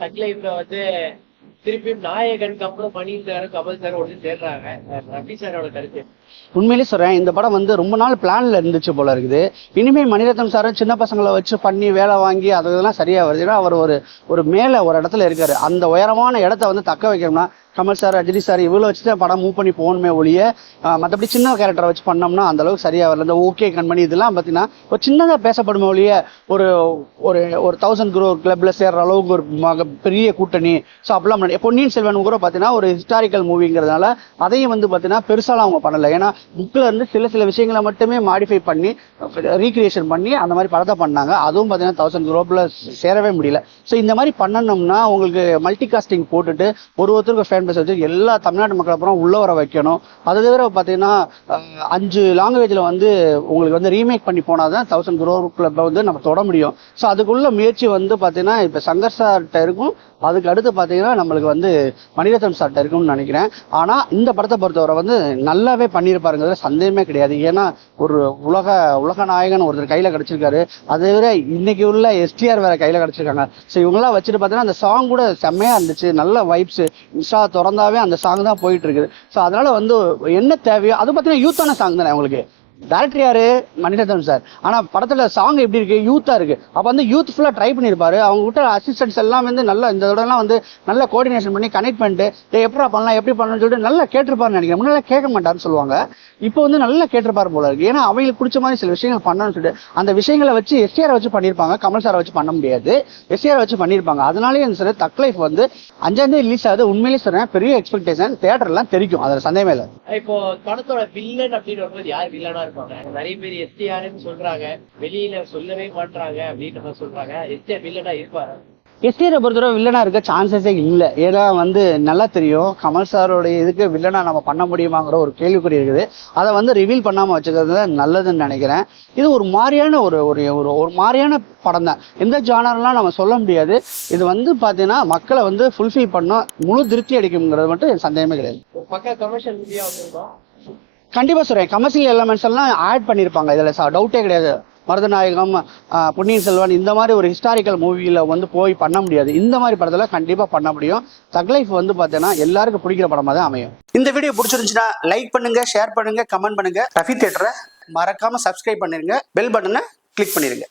தக் லைஃப்ல வந்து திருப்பியும் நாயகனுக்கு அப்புறம் மணி சார் கமல் சார் ஒன்று சேர்றாங்க. ரவி சாரோட கருத்து. உண்மையிலே சொல்றேன் இந்த படம் வந்து ரொம்ப நாள் பிளான்ல இருந்துச்சு போல இருக்குது. இனிமே மணிரத்னம் சார் சின்ன பசங்களை வச்சு பண்ணி வேலை வாங்கி அதெல்லாம் சரியா வருது. ஏன்னா அவர் ஒரு ஒரு மேல ஒரு இடத்துல இருக்காரு. அந்த உயரமான இடத்த வந்து தக்க வைக்கணும்னா கமல் சார் ரஜினி சார் இவ்வளோ வச்சு தான் படம் மூவ் பண்ணி போகணுமே ஒழிய மற்றபடி சின்ன கேரக்டரை வச்சு பண்ணோம்னா அந்த அளவுக்கு சரியாக வரல. இந்த ஓகே கண்மணி இதெல்லாம் பார்த்தீங்கன்னா ஒரு சின்னதாக பேசப்படுமே ஒழிய ஒரு ஒரு ஒரு தௌசண்ட் குரோ கிளப்ல சேர்ற அளவுக்கு ஒரு மக- பெரிய கூட்டணி. ஸோ அப்படிலாம் பொன்னியின் செல்வன் கூட பார்த்தீங்கன்னா ஒரு ஹிஸ்டாரிக்கல் மூவிங்கிறதுனால அதையும் வந்து பார்த்தீங்கன்னா பெருசாலாம் அவங்க பண்ணல. ஏன்னா புக்கில் இருந்து சில சில விஷயங்களை மட்டுமே மாடிஃபை பண்ணி ரீக்ரியேஷன் பண்ணி அந்த மாதிரி படத்தை பண்ணாங்க. அதுவும் பார்த்தீங்கன்னா தௌசண்ட் குரோப்பில் சேரவே முடியல. ஸோ இந்த மாதிரி பண்ணணும்னா உங்களுக்கு மல்டி காஸ்டிங் போட்டுட்டு ஒரு ஒருத்தருக்கு ஃபேன் பேஸ் வச்சு எல்லா தமிழ்நாட்டு மக்கள் அப்புறம் உள்ள வர வைக்கணும். அது தவிர பார்த்தீங்கன்னா அஞ்சு லாங்குவேஜில் வந்து உங்களுக்கு வந்து ரீமேக் பண்ணி போனால் தான் தௌசண்ட் குரோ கிளப்பை வந்து நம்ம தொட முடியும். ஸோ அதுக்குள்ள முயற்சி வந்து பார்த்தீங்கன்னா இப்போ சங்கர் சார்கிட்ட இருக்கும். அதுக்கு அடுத்து பார்த்தீங்கன்னா நம்மளுக்கு வந்து மணிரத்னம் சார்கிட்ட இருக்கும்னு நினைக்கிறேன். ஆனால் இந்த படத்தை பொறுத்தவரை வந்து நல்லாவே பண்ணியிருப்பாருங்கிறது சந்தேகமே கிடையாது. ஏன்னா ஒரு உலக உலக நாயகன் ஒருத்தர் கையில் கிடச்சிருக்காரு. அதை விட இன்னைக்கு உள்ள எஸ்டிஆர் வேற கையில் கிடச்சிருக்காங்க. ஸோ இவங்களாம் வச்சுட்டு பார்த்தீங்கன்னா அந்த சாங் கூட செம்மையாக இருந்துச்சு. நல்ல வைப்ஸ் இன்ஸ்டா திறந்தாவே அந்த சாங் தான் போயிட்டு இருக்குது. ஸோ அதனால வந்து என்ன தேவையோ அது பார்த்தீங்கன்னா யூத்தான சாங் தானே உங்களுக்கு? டேரக்டர் யாரு? மணிரத்னம் சார் ஆனால் படத்தில் சாங் எப்படி இருக்கு? யூத்தா இருக்கு. அப்போ வந்து யூத் ஃபுல்லா ட்ரை பண்ணிருப்பாரு. அவங்க கிட்ட அசிஸ்டன்ட்ஸ் எல்லாம் வந்து நல்லா இந்த தடவைலாம் வந்து நல்ல கோஆர்டினேஷன் பண்ணி கனெக்ட் பண்ணிட்டு எப்படா பண்ணலாம்? எப்படி பண்ணலாம்னு சொல்லிட்டு நல்லா கேட்டிருப்பாருன்னு நினைக்கிறேன். முன்னாடி கேட்க மாட்டாருன்னு சொல்லுவாங்க. இப்போ வந்து நல்லா கேட்டிருப்பாரு போல இருக்கு. ஏன்னா அவங்களுக்கு பிடிச்ச மாதிரி சில விஷயங்கள் பண்ணணும்னு சொல்லிட்டு அந்த விஷயங்களை வச்சு எஸ்டிஆர் வச்சு பண்ணியிருப்பாங்க கமல் சாரை வச்சு பண்ண முடியாது. எஸ்ஆர் வச்சு பண்ணியிருப்பாங்க அதனாலேயே இந்த சார் தக் லைஃப் வந்து அஞ்சாம் ரிலீஸ் ஆகுது. உண்மையிலேயே சொல்றேன் பெரிய எக்ஸ்பெக்டேஷன் தேட்டர்லாம் தெரிக்கும். அதில் சந்தேகமே இல்லை. இப்போ படத்தோட வில்லன் அப்படின்னு யார்? வில்லனா இருப்பாங்க. நிறைய பேர் எஸ்டிஆர்னு சொல்றாங்க. வெளியில சொல்லவே மாட்றாங்க அப்படின்ற மாதிரி சொல்றாங்க. எஸ்டிஆர் வில்லனா இருப்பாரு? எஸ்டிஆரை பொறுத்தவரை வில்லனா இருக்க சான்சஸே இல்லை. ஏன்னா வந்து நல்லா தெரியும். கமல் சாரோடைய இதுக்கு வில்லனா நம்ம பண்ண முடியுமாங்கிற ஒரு கேள்விக்குறி இருக்குது. அதை வந்து ரிவீல் பண்ணாம வச்சுக்கிறது தான் நல்லதுன்னு நினைக்கிறேன். இது ஒரு மாதிரியான ஒரு ஒரு ஒரு ஒரு மாதிரியான படம் தான். எந்த ஜானர்லாம் நம்ம சொல்ல முடியாது. இது வந்து பார்த்தீங்கன்னா மக்களை வந்து ஃபுல்ஃபில் பண்ணோம் முழு திருப்தி அடிக்குங்கிறது மட்டும் சந்தேகமே கிடையாது. கண்டிப்பாக சொல்கிறேன் கமர்ஷியல் கண்டிப்பா சொல்றேன் எலமெண்ட்ஸ் எல்லாம் ஆட் பண்ணியிருப்பாங்க இதுல டவுட்டே கிடையாது. மருதநாயகம் பொன்னியின் செல்வன் இந்த மாதிரி ஒரு ஹிஸ்டாரிக்கல் மூவியில வந்து போய் பண்ண முடியாது. இந்த மாதிரி படத்துல கண்டிப்பா பண்ண முடியும். தக் லைஃப் வந்து பார்த்தீங்கன்னா எல்லாருக்கும் பிடிக்கிற படமா தான் அமையும். இந்த வீடியோ பிடிச்சிருந்துச்சுன்னா லைக் பண்ணுங்க ஷேர் பண்ணுங்க கமெண்ட் பண்ணுங்க. ரஃபி தியேட்டரை மறக்காம சப்ஸ்கிரைப் பண்ணிருங்க. பெல் பட்டனை கிளிக் பண்ணிருங்க.